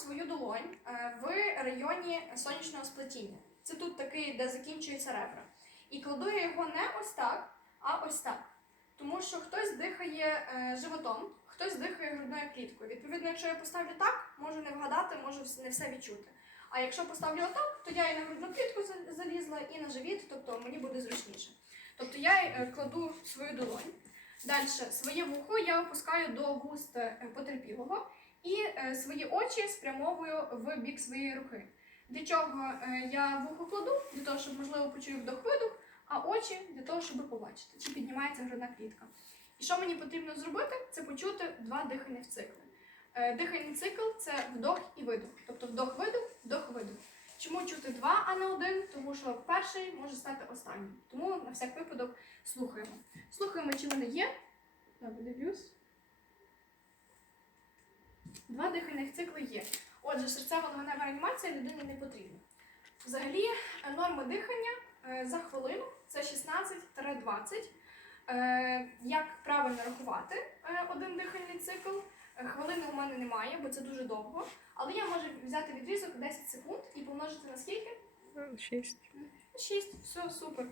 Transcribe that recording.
свою долонь е, в районі сонячного сплетіння. Це тут такий, де закінчується ребра. І кладу я його не ось так, а ось так. Тому що хтось дихає е, животом, хтось дихає грудною кліткою. Відповідно, якщо я поставлю так, можу не вгадати, можу не все відчути. А якщо поставлю отак, то я і на грудну клітку залізла, і на живіт, тобто мені буде зручніше. Тобто я е, кладу свою долонь. Далі своє вухо я опускаю до вуст потерпілого і е, свої очі спрямовую в бік своєї руки. Для чого е, я вухо кладу? Для того, щоб можливо почую вдох-видох, а очі для того, щоб побачити, чи піднімається грудна клітка. І що мені потрібно зробити, це почути два дихальних цикли. Е, Дихальний цикл це вдох і видох. Тобто вдох-видох, вдох-видох. Чому чути два, а не один? Тому що перший може стати останнім. Тому на всяк випадок слухаємо. Слухаємо, чи вони є. Я подивлюсь. Два дихальних цикли є. Отже, серцево-легенева реанімація людині не потрібна. Взагалі, норма дихання е, за хвилину це 16-20. Е, Як правильно рахувати е, один дихальний цикл? Хвилини у мене немає, бо це дуже довго. Але я можу взяти відрізок 10 секунд і помножити на скільки? Шість. 6, все супер.